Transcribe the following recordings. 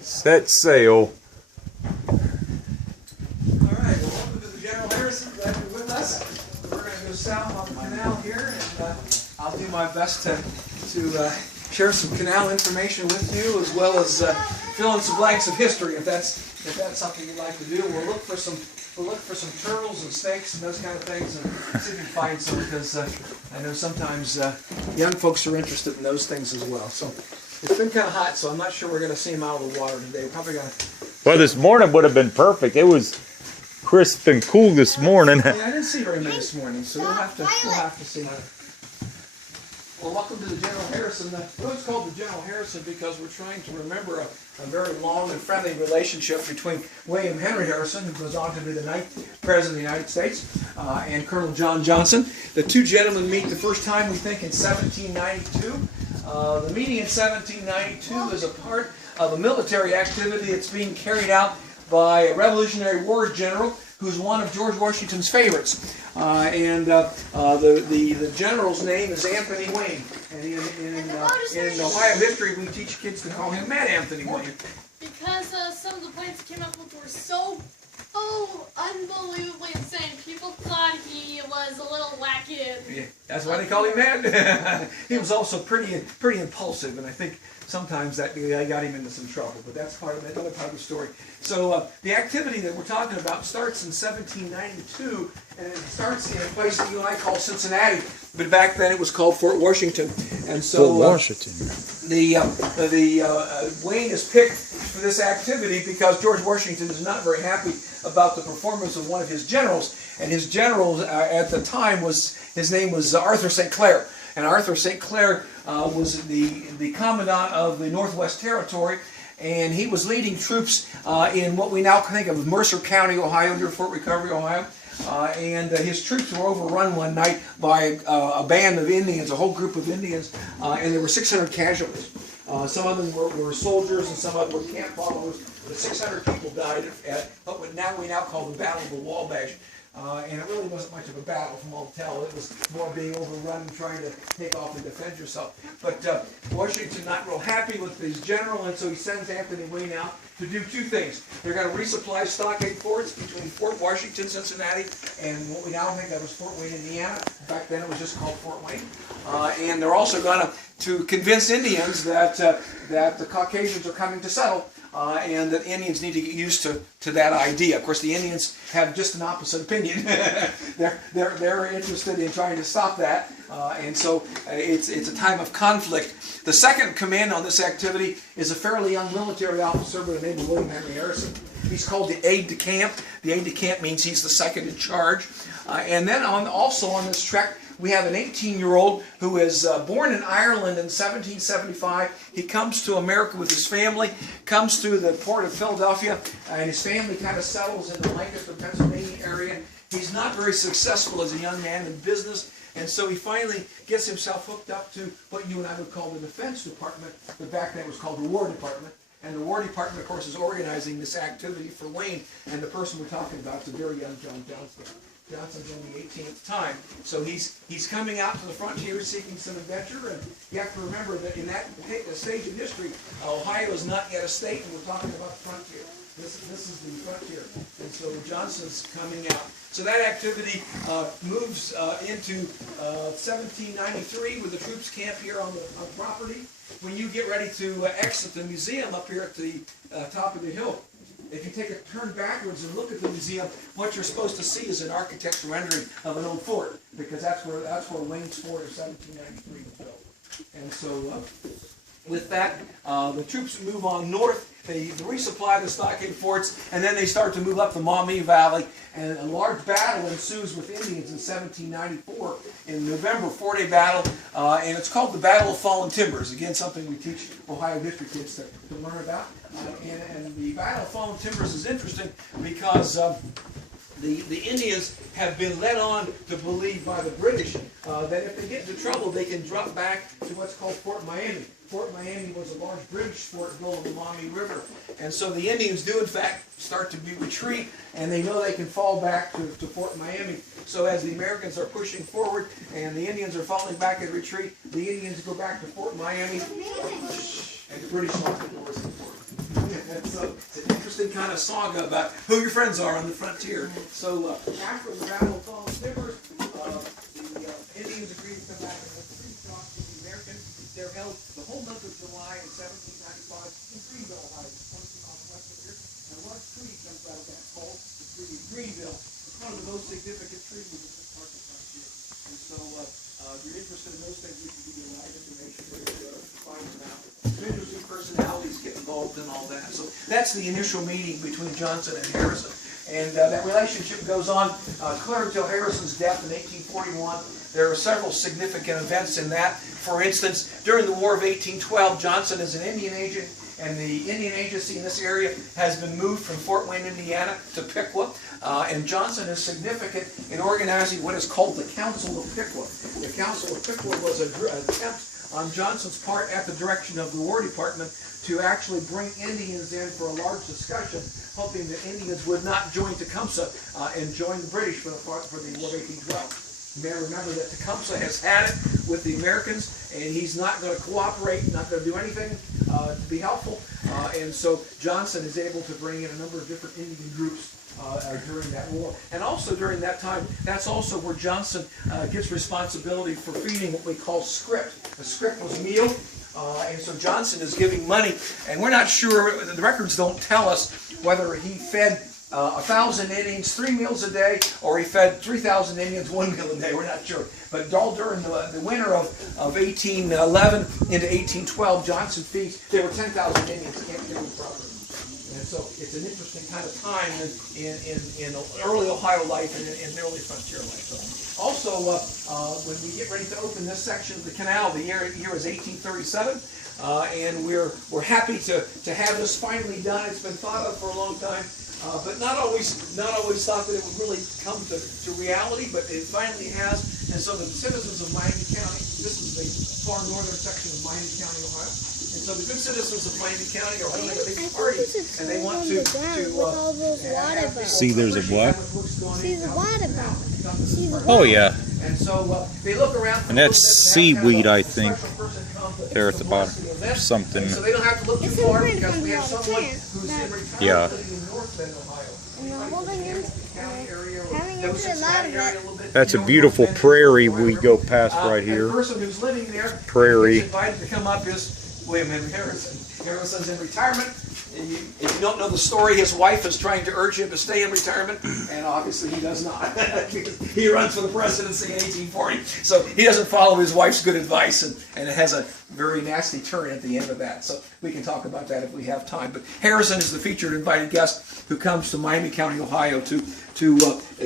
Set sail. Alright, well, welcome to the General Harrison. Glad you're with us. We're going to go south on the canal here, and I'll do my best to share some canal information with you, as well as fill in some blanks of history, if that's something you'd like to do. We'll look for some turtles and snakes and those kind of things, and see if we can find some, because I know sometimes young folks are interested in those things as well. So it's been kind of hot, so I'm not sure we're going to see them out of the water today. We're probably going to. Well, this morning would have been perfect. It was crisp and cool this morning. Yeah, I didn't see very many this morning, so we'll have to see. Well, welcome to the General Harrison. It's called the General Harrison because we're trying to remember a very long and friendly relationship between William Henry Harrison, who goes on to be the 9th President of the United States, and Colonel John Johnston. The two gentlemen meet the first time, we think, in 1792. The meeting in 1792 is a part of a military activity that's being carried out by a Revolutionary War general who's one of George Washington's favorites. The general's name is Anthony Wayne. And in Ohio history, we teach kids to call him Mad Anthony Wayne. Because some of the plans he came up with were so unbelievably insane. People thought he was a little wacky. Yeah, that's why they call him Mad. He was also pretty impulsive, and I think sometimes that got him into some trouble. But that's another part of the story. So the activity that we're talking about starts in 1792, and it starts in a place that you and I call Cincinnati, but back then it was called Fort Washington. And so Fort Washington. Wayne is picked for this activity because George Washington is not very happy about the performance of one of his generals, and his general at the time his name was Arthur St. Clair. And Arthur St. Clair was the commandant of the Northwest Territory, and he was leading troops in what we now think of as Mercer County, Ohio, near Fort Recovery, Ohio. And his troops were overrun one night by a band of Indians, a whole group of Indians, and there were 600 casualties. Some of them were soldiers, and some of them were camp followers. But 600 people died at what we now call the Battle of the Wabash. And it really wasn't much of a battle from all to tell. It was more being overrun and trying to take off and defend yourself. But Washington not real happy with his general, and so he sends Anthony Wayne out to do two things. They're going to resupply stockade forts between Fort Washington, Cincinnati, and what we now think of as Fort Wayne, Indiana. Back then it was just called Fort Wayne. And they're also going to convince Indians that the Caucasians are coming to settle. And that Indians need to get used to that idea. Of course, the Indians have just an opposite opinion. they're interested in trying to stop that, and so it's a time of conflict. The second in command on this activity is a fairly young military officer by the name of William Henry Harrison. He's called the aide-de-camp. The aide-de-camp means he's the second in charge. And then also on this trek, we have an 18-year-old who is born in Ireland in 1775. He comes to America with his family, comes to the port of Philadelphia, and his family kind of settles in the Lancaster, Pennsylvania area. He's not very successful as a young man in business, and so he finally gets himself hooked up to what you and I would call the Defense Department, but back then it was called the War Department. And the War Department, of course, is organizing this activity for Wayne, and the person we're talking about is a very young John Johnston. Johnston's only 18 at the time, so he's coming out to the frontier seeking some adventure, and you have to remember that in that stage in history, Ohio is not yet a state, and we're talking about the frontier. This is the frontier, and so Johnston's coming out. So that activity moves into 1793 with the troops camp here on the property. When you get ready to exit the museum up here at the top of the hill, if you take a turn backwards and look at the museum, what you're supposed to see is an architect's rendering of an old fort, because that's where Wayne's Fort of 1793 was built. And so with that, the troops move on north. They resupply the stockade forts, and then they start to move up the Maumee Valley, and a large battle ensues with Indians in 1794 in November, 4-day battle, and it's called the Battle of Fallen Timbers. Again, something we teach Ohio history kids to learn about. And the Battle of Fallen Timbers is interesting because the Indians have been led on to believe by the British that if they get into trouble, they can drop back to what's called Fort Miami. Fort Miami was a large British fort built on the Maumee River. And so the Indians do, in fact, start to retreat, and they know they can fall back to Fort Miami. So as the Americans are pushing forward and the Indians are falling back in retreat, the Indians go back to Fort Miami, and the British lock the doors of the fort. so it's an interesting kind of saga about who your friends are on the frontier. So after the Battle of Falls Rivers, the Indians agreed to come back and hold peace talks with the Americans. They're held the whole month of July in 1795 in Greenville, Ohio, 20 miles west of here. And a large treaty comes out of that called the Treaty of Greenville. It's one of the most significant treaties in this part of the frontier. And so if you're interested in those things, we can give you live information to find them out. Some interesting personalities get involved in all that. So that's the initial meeting between Johnston and Harrison. And that relationship goes on clear until Harrison's death in 1841. There are several significant events in that. For instance, during the War of 1812, Johnston is an Indian agent, and the Indian agency in this area has been moved from Fort Wayne, Indiana to Piqua. And Johnston is significant in organizing what is called the Council of Piqua. The Council of Piqua was an attempt on Johnston's part at the direction of the War Department to actually bring Indians in for a large discussion, hoping that Indians would not join Tecumseh and join the British for the War of 1812. You may remember that Tecumseh has had it with the Americans, and he's not going to cooperate, not going to do anything to be helpful. And so Johnston is able to bring in a number of different Indian groups during that war. And also during that time, that's also where Johnston gets responsibility for feeding what we call scrip. The scrip was meal. And so Johnston is giving money, and we're not sure, the records don't tell us whether he fed 1,000 Indians 3 meals a day, or he fed 3,000 Indians 1 meal a day. We're not sure. But all during the winter of 1811 into 1812, Johnston feeds, there were 10,000 Indians at Camp Kennedy property. And so it's an interesting kind of time in early Ohio life and in early frontier life. So also, when we get ready to open this section of the canal, the year is 1837. And we're happy to have this finally done. It's been thought of for a long time, but not always thought that it would really come to reality. But it finally has. And so the citizens of Miami County, this is the far northern section of Miami County, Ohio. And so the good citizens of Miami County are holding a big party, and they want to See, there's a what? See the water bottle. See the Oh yeah. And so they look around. And that's seaweed, I think, there at the bottom. Something. So they don't have to look too It's far pretty because we have fun someone plant, who's in retirement Yeah. living in North Bend, Ohio. And they're holding having Those into a lot of area it. a little bit, That's a you know, beautiful North Bend, prairie Ohio. we go past right And the here. person who's living there, Prairie. is invited to come up is William Henry Harrison. Harrison's in retirement. If you don't know the story, his wife is trying to urge him to stay in retirement, and obviously he does not. Because he runs for the presidency in 1840, so he doesn't follow his wife's good advice, and it has a very nasty turn at the end of that. So we can talk about that if we have time. But Harrison is the featured invited guest who comes to Miami County, Ohio, to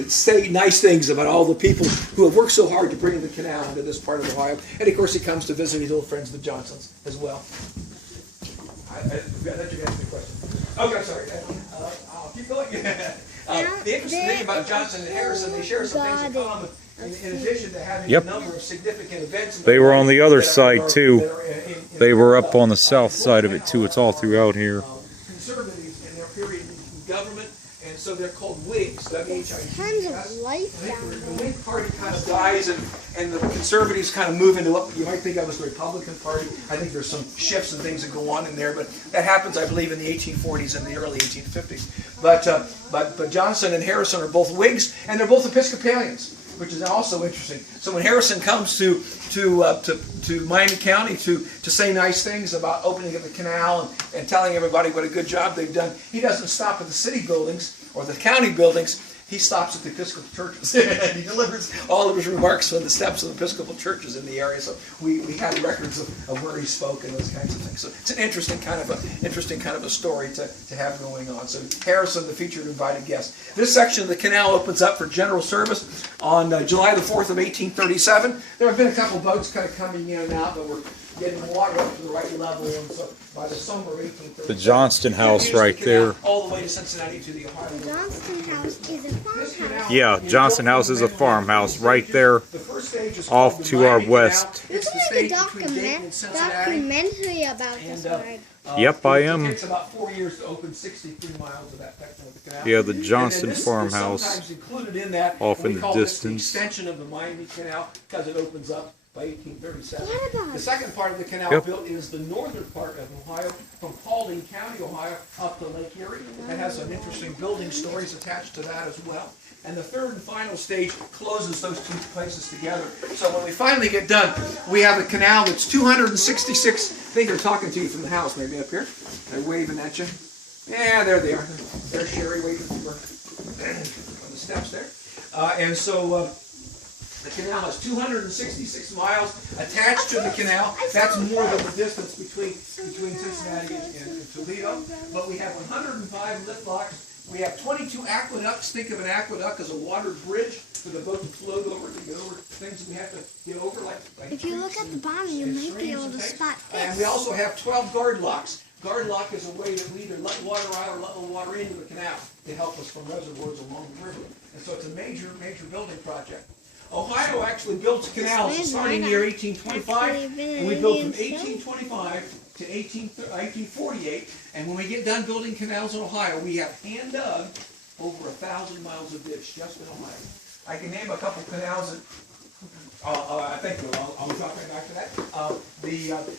say nice things about all the people who have worked so hard to bring the canal into this part of Ohio. And of course, he comes to visit his old friends, the Johnstons, as well. I thought you asked me a question. Okay, sorry. I'll keep going. The interesting thing about Johnston and Harrison, they share some things in common. In addition to having a number of significant events. They were on the other side too. They were up on the south side of it too. It's all throughout here. Conservatives in their period in government, and so they're called Whigs. W-H-I-G-S. Tons of life down The there. Whig Party kind of dies, and the conservatives kind of move into what you might think of as the Republican Party. I think there's some shifts and things that go on in there, but that happens, I believe, in the 1840s and the early 1850s. But Johnston and Harrison are both Whigs, and they're both Episcopalians, which is also interesting. So when Harrison comes to Miami County to say nice things about opening up the canal and telling everybody what a good job they've done, he doesn't stop at the city buildings or the county buildings. He stops at the Episcopal churches. And he delivers all of his remarks from the steps of the Episcopal churches in the area. So we have records of where he spoke and those kinds of things. So it's an interesting kind of a story to have going on. So Harrison, the featured invited guest. This section of the canal opens up for general service on July the 4th of 1837. There have been a couple boats kind of coming in and out, but we're getting the water up to the right level, and so by the summer of 1837, The Johnston house right there. all the way to Cincinnati to the Ohio The Johnston house is a farmhouse. Yeah, Johnston house is a farmhouse right there off to our west. You can make a documentary about this ride. Yep, I am. It takes about 4 years to open 63 miles of that section of the canal. Yeah, the Johnston And then this is farmhouse sometimes included in that, off we in the call this the distance. extension of the Miami Canal because it opens up by 1837. What about The second part of the canal Yep. built is the northern part of Ohio, from Paulding County, Ohio, up to Lake Erie. That has some interesting building stories attached to that as well. And the third and final stage closes those two places together. So when we finally get done, we have a canal that's 266. I think they're talking to you from the house, maybe up here. They're waving at you. Yeah, there they are. There's Sherry waving from on the steps there. And so the canal is 266 miles attached to the canal. That's more than the distance between Cincinnati and Toledo. But we have 105 lift locks. We have 22 aqueducts. Think of an aqueduct as a water bridge for the boat to float over, to get over things that we have to get over, like If you look at the bottom, you and might be streams able and to things. spot And we this. also have 12 guard locks. Guard lock is a way that we either let water out or let the water into the canal to help us from reservoirs along the river. And so it's a major building project. Ohio actually built canals starting in the year 1825, and we built from 1825 to 1848. And when we get done building canals in Ohio, we have hand dug over 1,000 miles of ditch just in Ohio. I can name a couple canals that. I think I'll drop right back to that.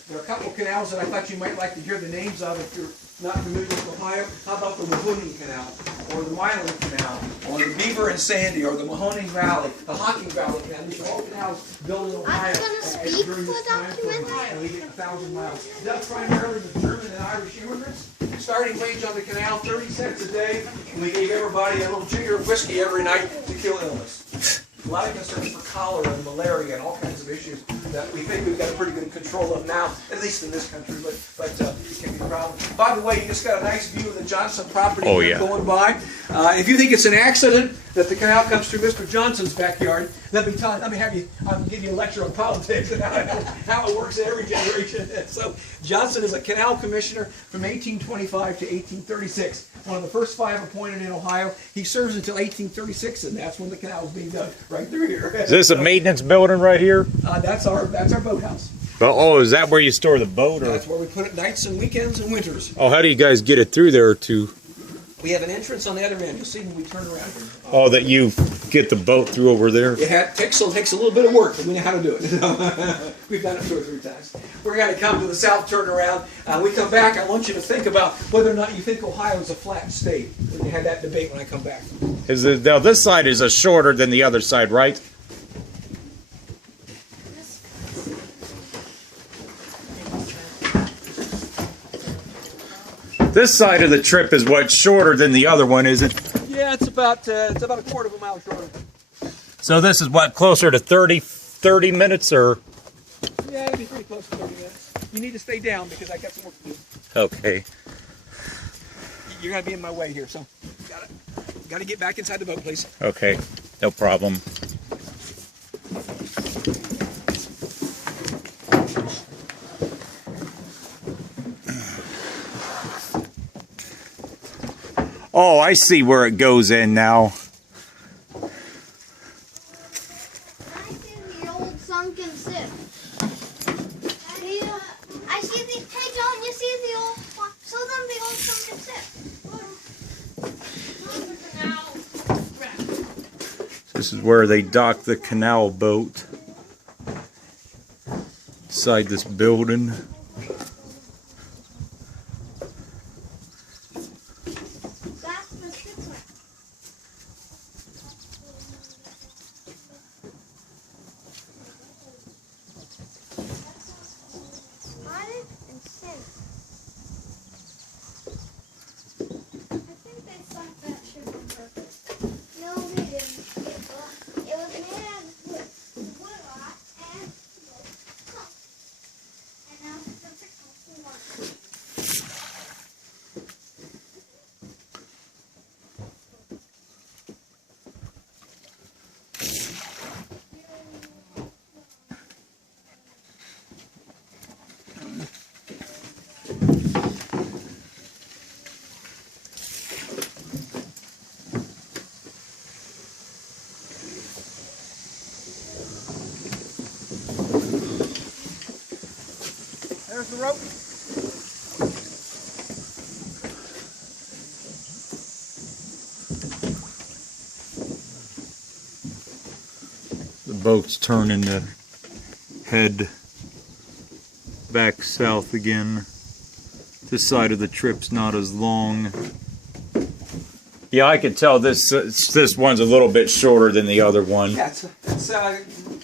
There are a couple canals that I thought you might like to hear the names of if you're not familiar with Ohio. How about the Mahoning Canal, or the Milan Canal, or the Beaver and Sandy, or the Mahoning Valley, the Hocking Valley Canal? These are all canals built in Ohio. I'm gonna speak during for this time frame, documentary. and we get 1,000 miles. That's primarily the German and Irish immigrants. Starting wage on the canal, 30 cents a day, and we gave everybody a little jigger of whiskey every night to kill illness. A lot of concerns for cholera and malaria and all kinds of issues that we think we've got a pretty good control of now, at least in this country, but it can be a problem. By the way, you just got a nice view of the Johnston property going by. If you think it's an accident that the canal comes through Mr. Johnston's backyard, let me give you a lecture on politics and how it works in every generation. So Johnston is a canal commissioner from 1825 to 1836. One of the first 5 appointed in Ohio. He serves until 1836, and that's when the canal is being done, right through here. Is this a maintenance building right here? That's our boathouse. Oh, is that where you store the boat? Or? That's where we put it nights and weekends and winters. Oh, how do you guys get it through there to? We have an entrance on the other end. You'll see when we turn around here. Oh, that you get the boat through over there? It takes a little bit of work, but we know how to do it. We've done it 2 or 3 times. We're going to come to the south turnaround. We come back. I want you to think about whether or not you think Ohio is a flat state. We can have that debate when I come back. Now this side is shorter than the other side, right? This side of the trip is what's shorter than the other one, isn't it? Yeah, it's about a quarter of a mile shorter. So this is what, closer to 30 minutes, or? Yeah, it'll be pretty close to 30 minutes. You need to stay down because I got some work to do. Okay. You're going to be in my way here, so got to get back inside the boat, please. Okay, no problem. Oh, I see where it goes in now. I see the old sunken ship. I see the. Hey, John, you see the old? Show them the old sunken ship. This is where they dock the canal boat. Inside this building. That's the shipwreck. Pilot and sink. I think they sunk that ship on purpose. No, they didn't. It was made out of wood rot and sunk. And now it's a picture for water. There's the rope. The boat's turning to head back south again. This side of the trip's not as long. Yeah, I can tell this one's a little bit shorter than the other one. Yeah, it's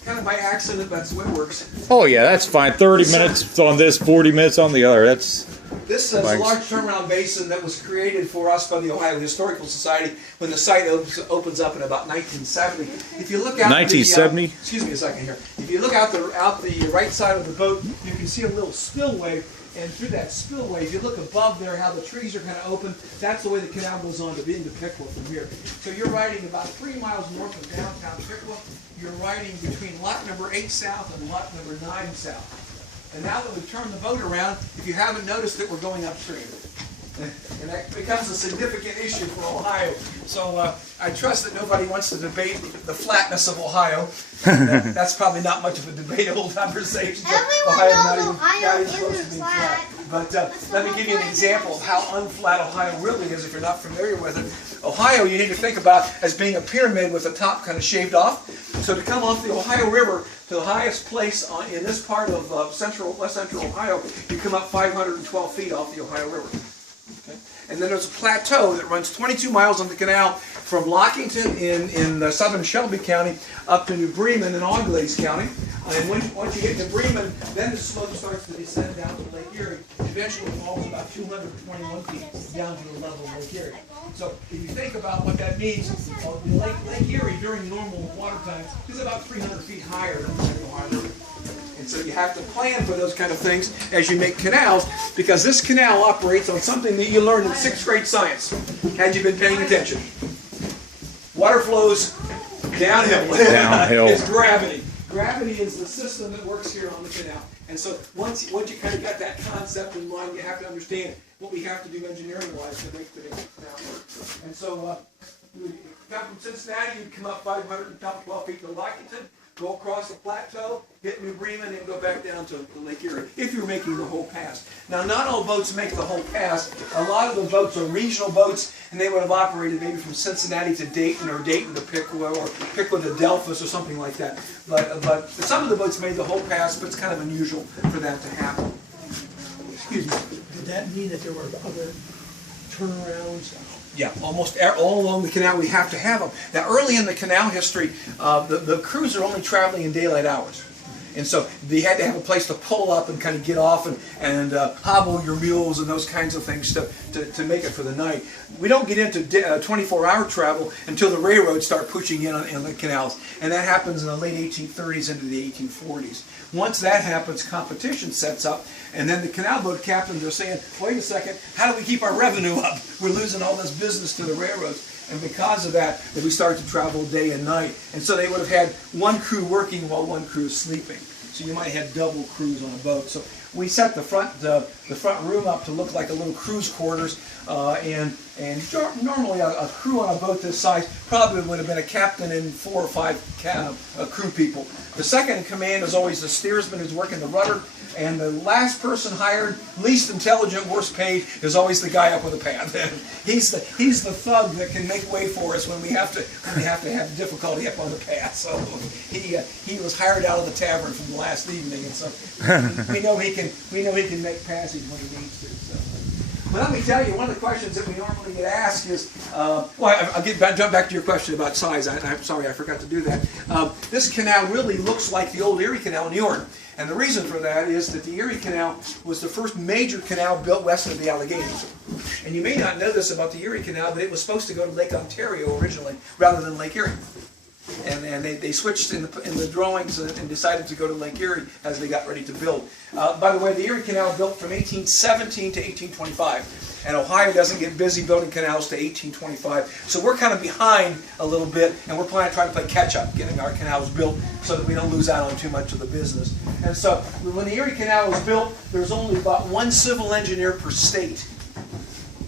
kind of by accident. That's the way it works. Oh yeah, that's fine. 30 minutes on this, 40 minutes on the other. That's This is a large turnaround basin that was created for us by the Ohio Historical Society when the site opens up in about 1970. If you look out 1970? Excuse me a second here. If you look out the right side of the boat, you can see a little spillway. And through that spillway, if you look above there, how the trees are kind of open, that's the way the canal goes on to be into Piqua from here. So you're riding about 3 miles north of downtown Piqua. You're riding between lot number 8 south and lot number 9 south. And now that we've turned the boat around, if you haven't noticed it, we're going upstream. And that becomes a significant issue for Ohio. So I trust that nobody wants to debate the flatness of Ohio. That's probably not much of a debatable conversation. Everyone knows Ohio isn't flat. But let me give you an example of how unflat Ohio really is if you're not familiar with it. Ohio you need to think about as being a pyramid with the top kind of shaved off. So to come off the Ohio River to the highest place in this part of west central Ohio, you come up 512 feet off the Ohio River. Okay. And then there's a plateau that runs 22 miles on the canal from Lockington in southern Shelby County up to New Bremen in Auglaize County. And once you get to Bremen, then the slope starts to descend down to Lake Erie. Eventually falls about 221 feet down to the level of Lake Erie. So if you think about what that means, Lake Erie during normal water times is about 300 feet higher than the Ohio River. And so you have to plan for those kind of things as you make canals, because this canal operates on something that you learned in 6th grade science, had you been paying attention. Water flows downhill. Downhill. It's gravity. Gravity is the system that works here on the canal. And so once you kind of got that concept in mind, you have to understand what we have to do engineering-wise to make the canal work. And so you come from Cincinnati, you'd come up 512 feet to Lockington, go across the plateau, hit New Bremen, and go back down to Lake Erie, if you're making the whole pass. Now, not all boats make the whole pass. A lot of the boats are regional boats, and they would have operated maybe from Cincinnati to Dayton, or Dayton to Piqua, or Piqua to Delphus, or something like that. But some of the boats made the whole pass, but it's kind of unusual for that to happen. Excuse me. Did that mean that there were other turnarounds? Yeah, almost all along the canal we have to have them. Now, early in the canal history, the crews are only traveling in daylight hours. And so they had to have a place to pull up and kind of get off and hobble your mules and those kinds of things to make it for the night. We don't get into 24-hour travel until the railroads start pushing in on the canals. And that happens in the late 1830s into the 1840s. Once that happens, competition sets up, and then the canal boat captains are saying, wait a second, how do we keep our revenue up? We're losing all this business to the railroads. And because of that, we started to travel day and night. And so they would have had one crew working while one crew is sleeping. So you might have double crews on a boat. So we set the front room up to look like a little crew's quarters. And normally a crew on a boat this size probably would have been a captain and 4 or 5 crew people. The second in command is always the steersman who's working the rudder. And the last person hired, least intelligent, worst paid, is always the guy up with a pad. he's the thug that can make way for us when we have to have difficulty up on the pad. So he was hired out of the tavern from the last evening, and so we know he can make passage when he needs to. So. But let me tell you, one of the questions that we normally get asked is, I'll jump back to your question about size. I'm sorry, I forgot to do that. This canal really looks like the old Erie Canal in New York. And the reason for that is that the Erie Canal was the first major canal built west of the Alleghenies. And you may not know this about the Erie Canal, but it was supposed to go to Lake Ontario originally, rather than Lake Erie. And they switched in the drawings and decided to go to Lake Erie as they got ready to build. By the way, the Erie Canal built from 1817 to 1825. And Ohio doesn't get busy building canals to 1825. So we're kind of behind a little bit, and we're trying to play catch-up, getting our canals built so that we don't lose out on too much of the business. And so when the Erie Canal was built, there's only about 1 civil engineer per state.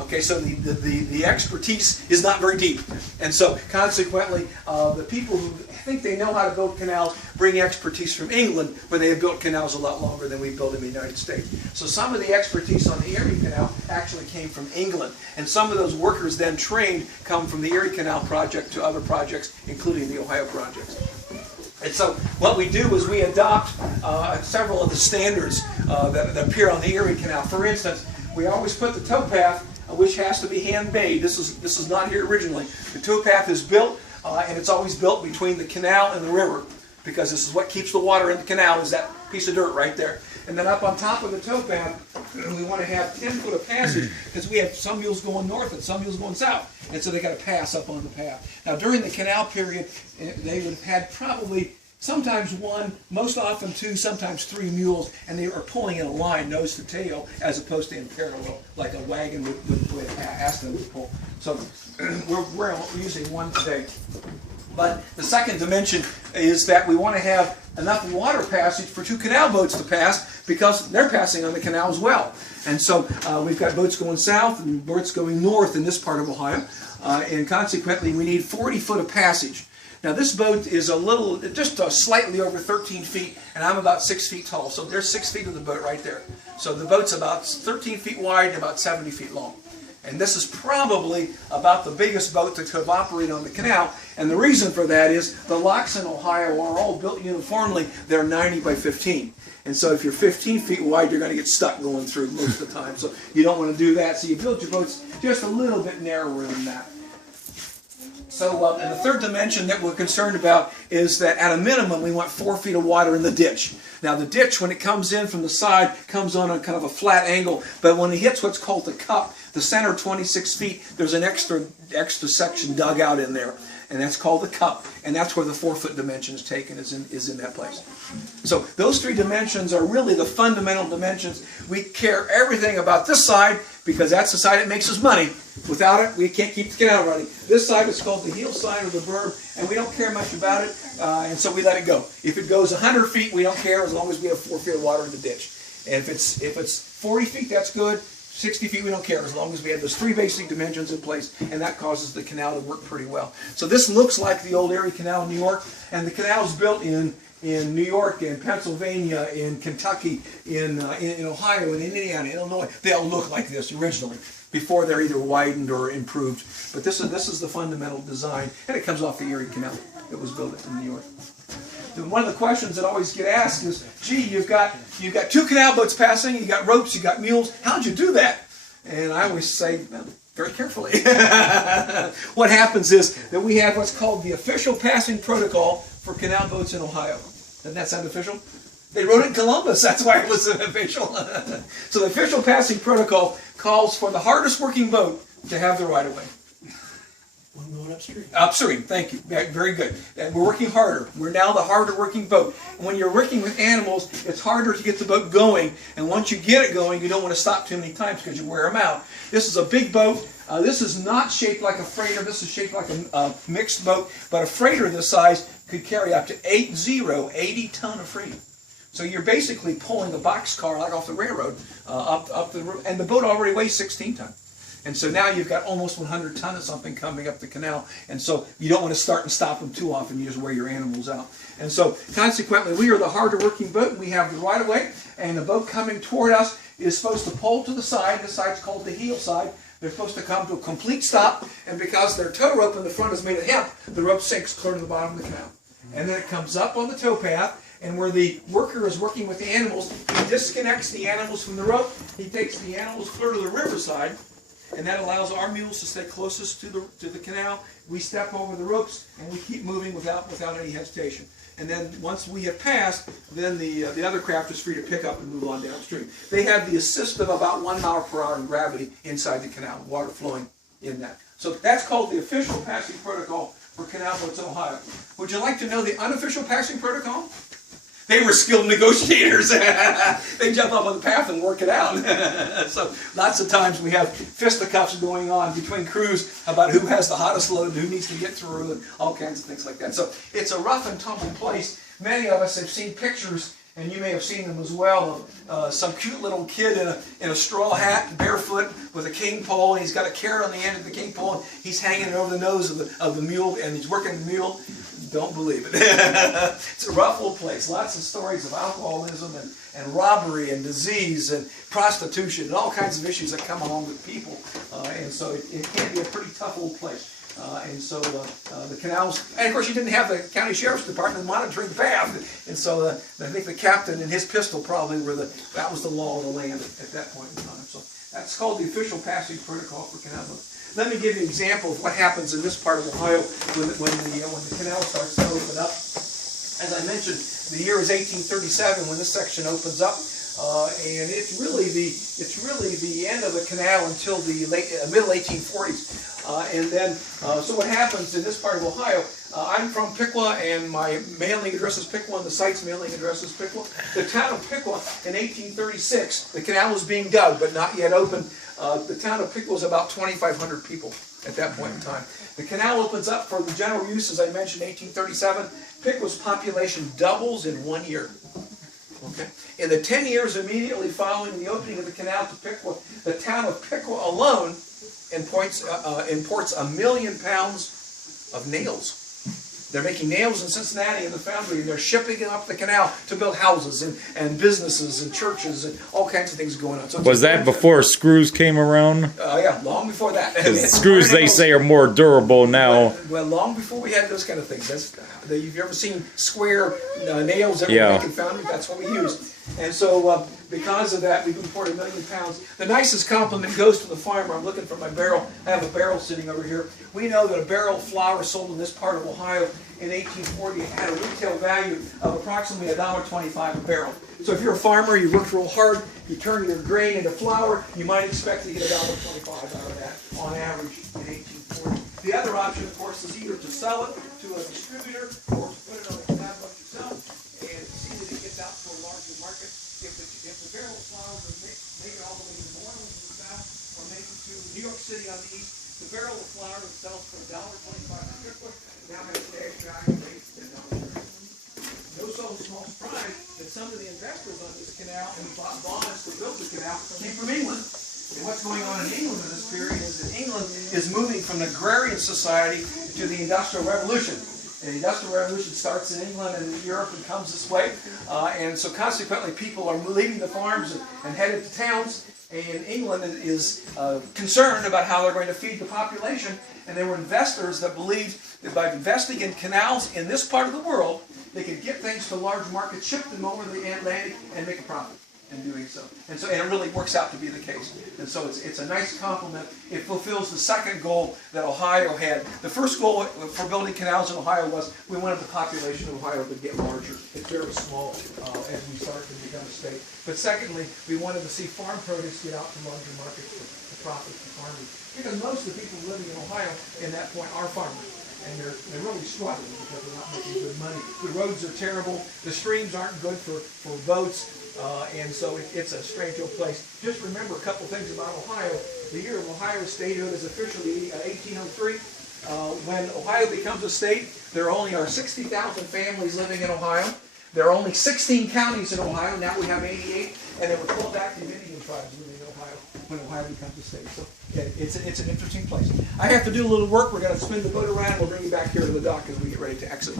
Okay, so the expertise is not very deep. And so consequently, the people who think they know how to build canals bring expertise from England, where they have built canals a lot longer than we built in the United States. So some of the expertise on the Erie Canal actually came from England. And some of those workers then trained come from the Erie Canal project to other projects, including the Ohio projects. And so what we do is we adopt several of the standards that appear on the Erie Canal. For instance, we always put the towpath, which has to be hand-made. This is not here originally. The towpath is built, and it's always built between the canal and the river, because this is what keeps the water in the canal, is that piece of dirt right there. And then up on top of the towpath, we want to have 10 foot of passage, because we have some mules going north and some mules going south. And so they got to pass up on the path. Now during the canal period, they would have had probably sometimes one, most often two, sometimes three mules, and they are pulling in a line, nose to tail, as opposed to in parallel, like a wagon would ask them to pull. So we're using one today. But the second dimension is that we want to have enough water passage for two canal boats to pass, because they're passing on the canal as well. And so we've got boats going south and boats going north in this part of Ohio, and consequently we need 40 foot of passage. Now this boat is just slightly over 13 feet, and I'm about 6 feet tall, so there's 6 feet of the boat right there. So the boat's about 13 feet wide and about 70 feet long. And this is probably about the biggest boat to have operated on the canal. And the reason for that is the locks in Ohio are all built uniformly. They're 90 by 15. And so if you're 15 feet wide, you're going to get stuck going through most of the time. So you don't want to do that. So you build your boats just a little bit narrower than that. So and the third dimension that we're concerned about is that at a minimum we want 4 feet of water in the ditch. Now the ditch, when it comes in from the side, comes on a kind of a flat angle, but when it hits what's called the cup, the center 26 feet, there's an extra section dug out in there, and that's called the cup, and that's where the 4 foot dimension is taken, is in that place. So those three dimensions are really the fundamental dimensions. We care everything about this side, because that's the side that makes us money. Without it, we can't keep the canal running. This side is called the heel side of the berm, and we don't care much about it, and so we let it go. If it goes 100 feet, we don't care, as long as we have 4 feet of water in the ditch. And if it's 40 feet, that's good. 60 feet, we don't care, as long as we have those three basic dimensions in place, and that causes the canal to work pretty well. So this looks like the old Erie Canal in New York, and the canal is built in New York, in Pennsylvania, in Kentucky, in Ohio, in Indiana, in Illinois. They all look like this originally, before they're either widened or improved. But this is the fundamental design, and it comes off the Erie Canal. It was built in New York. And one of the questions that always get asked is, gee, you've got two canal boats passing, you got ropes, you got mules. How'd you do that? And I always say, well, very carefully. What happens is that we have what's called the official passing protocol for canal boats in Ohio. Doesn't that sound official? They wrote it in Columbus, that's why it was official. So the official passing protocol calls for the hardest working boat to have the right of way. One going upstream. Upstream, thank you. Very good. And we're working harder. We're now the harder working boat. And when you're working with animals, it's harder to get the boat going. And once you get it going, you don't want to stop too many times because you wear them out. This is a big boat. This is not shaped like a freighter. This is shaped like a mixed boat. But a freighter this size could carry up to 80 ton of freight. So you're basically pulling a boxcar like off the railroad up the road. And the boat already weighs 16 ton. And so now you've got almost 100 ton of something coming up the canal. And so you don't want to start and stop them too often. You just wear your animals out. And so consequently, we are the harder working boat. We have the right of way. And the boat coming toward us is supposed to pull to the side. This side's called the heel side. They're supposed to come to a complete stop. And because their tow rope in the front is made of hemp, the rope sinks clear to the bottom of the canal. And then it comes up on the tow path. And where the worker is working with the animals, he disconnects the animals from the rope. He takes the animals clear to the riverside. And that allows our mules to stay closest to the canal. We step over the ropes and we keep moving without any hesitation. And then once we have passed, then the other craft is free to pick up and move on downstream. They have the assist of about 1 mile per hour in gravity inside the canal, water flowing in that. So that's called the official passing protocol for canal boats in Ohio. Would you like to know the unofficial passing protocol? They were skilled negotiators. They jump up on the path and work it out. So lots of times we have fisticuffs going on between crews about who has the hottest load, who needs to get through, and all kinds of things like that. So it's a rough and tumble place. Many of us have seen pictures, and you may have seen them as well, of some cute little kid in a straw hat, barefoot, with a cane pole, and he's got a carrot on the end of the cane pole, and he's hanging it over the nose of the mule, and he's working the mule. Don't believe it. It's a rough little place. Lots of stories of alcoholism and robbery and disease and prostitution and all kinds of issues that come along with people. And so it can be a pretty tough little place. And so the canals, and of course you didn't have the county sheriff's department monitoring the path. And so I think the captain and his pistol probably that was the law of the land at that point in time. So that's called the official passage protocol for canal boats. Let me give you an example of what happens in this part of Ohio when the canal starts to open up. As I mentioned, the year is 1837 when this section opens up, and it's really the end of the canal until the middle 1840s. And then, so what happens in this part of Ohio? I'm from Piqua, and my mailing address is Piqua, and the site's mailing address is Piqua. The town of Piqua in 1836, the canal was being dug, but not yet open. The town of Piqua was about 2,500 people at that point in time. The canal opens up for the general use, as I mentioned, 1837. Piqua's population doubles in 1 year. Okay. In the 10 years immediately following the opening of the canal to Piqua, the town of Piqua alone imports 1 million pounds of nails. They're making nails in Cincinnati in the foundry, and they're shipping it up the canal to build houses and businesses and churches and all kinds of things going on. So Was that before screws came around? Yeah, long before that. Because screws, they say, are more durable now. Well, long before we had those kind of things. You've ever seen square nails that we make in foundry? That's what we used. And so because of that, we've imported 1 million pounds. The nicest compliment goes to the farmer. I'm looking for my barrel. I have a barrel sitting over here. We know that a barrel of flour sold in this part of Ohio in 1840 had a retail value of approximately $1.25 a barrel. So if you're a farmer, you work real hard, you turn your grain into flour, you might expect to get $1.25 out of that on average in 1840. The other option, of course, is either to sell it to a distributor or to put it on a canal boat yourself and see that it gets out to a larger market. If the barrel of flour would make it all the way to New Orleans in the south or make it to New York City on the east, the barrel of flour that sells for $1.25 a Piqua now has a cash value of $8. No small surprise that some of the investors on this canal and bought bonds to build the canal came from England. And what's going on in England in this period is that England is moving from the agrarian society to the Industrial Revolution. And the Industrial Revolution starts in England and in Europe and comes this way. And so consequently people are leaving the farms and headed to towns. And England is concerned about how they're going to feed the population. And there were investors that believed that by investing in canals in this part of the world, they could get things to large markets, ship them over the Atlantic, and make a profit in doing so. And it really works out to be the case. And so it's a nice compliment. It fulfills the second goal that Ohio had. The first goal for building canals in Ohio was we wanted the population of Ohio to get larger. It's very small as we start to become a state. But secondly, we wanted to see farm produce get out to larger markets for profit for farmers. Because most of the people living in Ohio in that point are farmers. And they're really struggling because they're not making good money. The roads are terrible. The streams aren't good for boats. And so it's a strange old place. Just remember a couple things about Ohio. The year of Ohio's statehood is officially 1803. When Ohio becomes a state, there only are 60,000 families living in Ohio. There are only 16 counties in Ohio. Now we have 88. And there were 12 active Indian tribes living in Ohio when Ohio becomes a state. So it's an interesting place. I have to do a little work. We're going to spin the boat around. We'll bring you back here to the dock as we get ready to exit.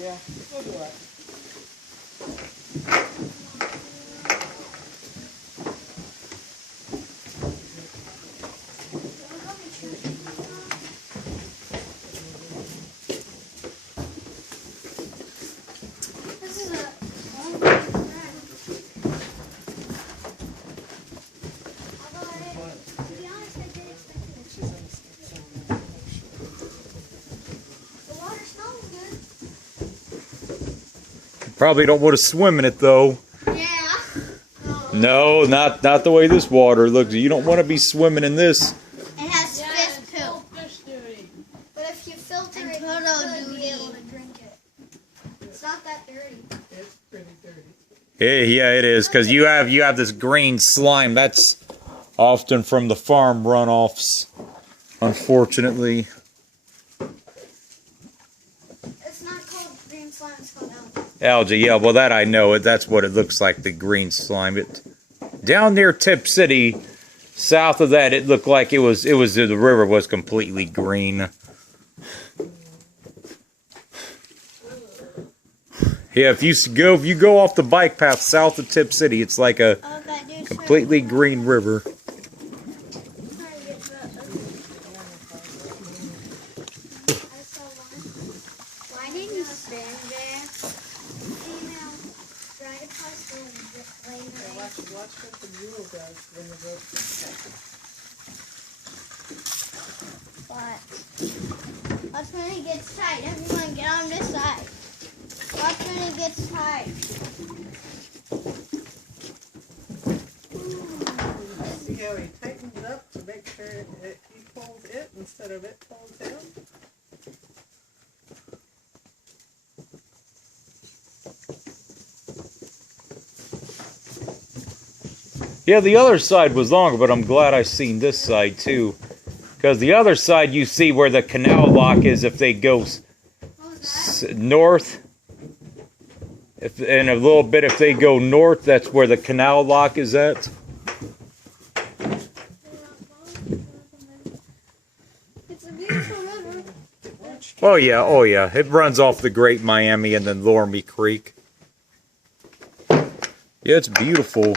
Yeah, we'll do that. This is a long ride. Although to be honest, I did expect it. The water smells good. Probably don't want to swim in it, though. Yeah. No, not the way this water looks. You don't want to be swimming in this. It has Yeah, fish it's poo. full fish duty. But if you filter And it, Toto you could be duty. able to drink it. It's not that dirty. It's pretty dirty. Yeah, it is, because you have this green slime. That's often from the farm runoffs, unfortunately. It's not called green slime, it's called algae. Algae, yeah, well that I know. That's what it looks like, the green slime. It down near Tip City, south of that, it looked like the river was completely green. Yeah, if you go off the bike path south of Tip City, it's like a Oh, that dude's completely green river. trying to get to that. I saw one. Why didn't you stand there? Female, right across the lane. Watch what the mule does when the rope gets tight. But watch when it gets tight. Everyone get on this side. Watch when it gets tight. See how he tightens it up to make sure he pulls it instead of it pulls him? Yeah, the other side was longer, but I'm glad I seen this side too. Because the other side, you see where the canal lock is if they go north. And a little bit if they go north, that's where the canal lock is at. It's a beautiful river. Oh yeah. It runs off the Great Miami and then Lormy Creek. Yeah, it's beautiful.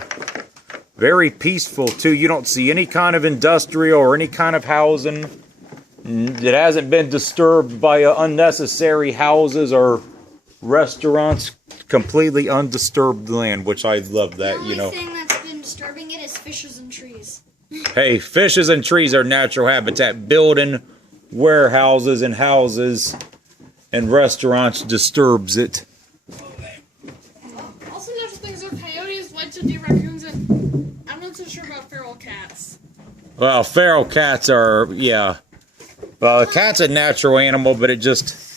Very peaceful too. You don't see any kind of industrial or any kind of housing. It hasn't been disturbed by unnecessary houses or restaurants. Completely undisturbed land, which I love that, you know. The only thing that's been disturbing it is fishes and trees. Hey, fishes and trees are natural habitat. Building warehouses and houses and restaurants disturbs it. Also, natural things are coyotes, white-tailed deer, raccoons, and I'm not so sure about feral cats. Well, feral cats are, yeah. Well, a cat's a natural animal, but it just...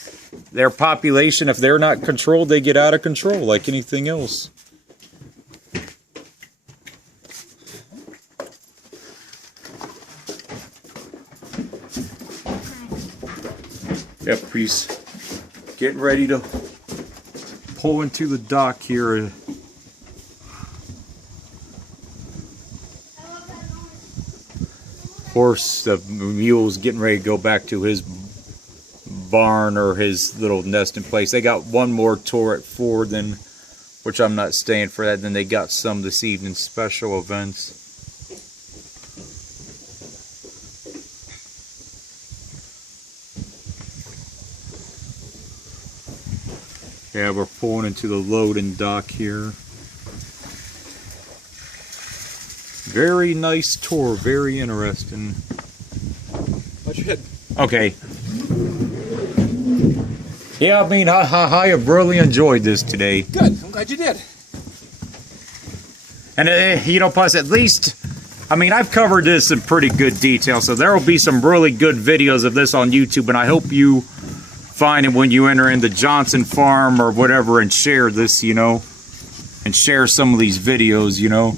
Their population, if they're not controlled, they get out of control like anything else. Yep, he's getting ready to pull into the dock here. I love that noise. Of course, the mule's getting ready to go back to his barn or his little nesting place. They got one more tour at 4, then, which I'm not staying for that. Then they got some this evening, special events. Yeah, we're pulling into the loading dock here. Very nice tour, very interesting. Watch your head. Okay. Yeah, I mean, I have really enjoyed this today. Good. I'm glad you did. And, you know, plus at least, I mean, I've covered this in pretty good detail, so there will be some really good videos of this on YouTube, and I hope you find it when you enter in the Johnston farm or whatever and share this, you know, and share some of these videos, you know.